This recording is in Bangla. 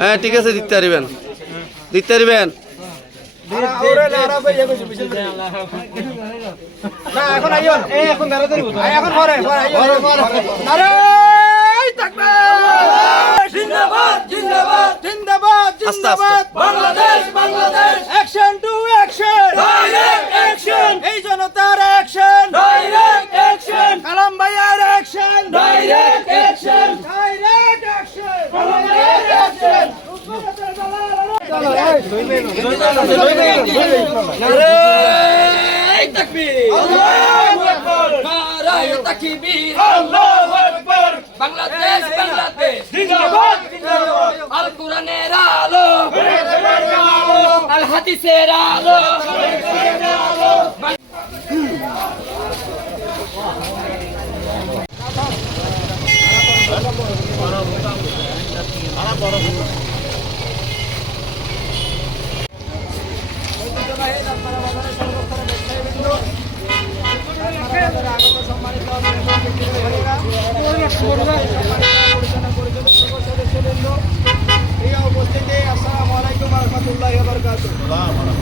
হ্যাঁ ঠিক আছে, দিতে পারবেন, দিতে পারবেন। এই জনতার অ্যাকশন, ডাইরেক্ট অ্যাকশন, কালাম ভাইয়ের action, direct action, direct action, direct action. নারে তাকবীর, আল্লাহু আকবার, নারে তাকবীর, আল্লাহু আকবার। বাংলাদেশ বাংলাদেশ জিন্দাবাদ জিন্দাবাদ। আল কোরআনের আলো, আল হাদিসের আলো, উপস্থিতি। আসসালামু আলাইকুম ওয়া রাহমাতুল্লাহি ওয়া বারাকাতুহু।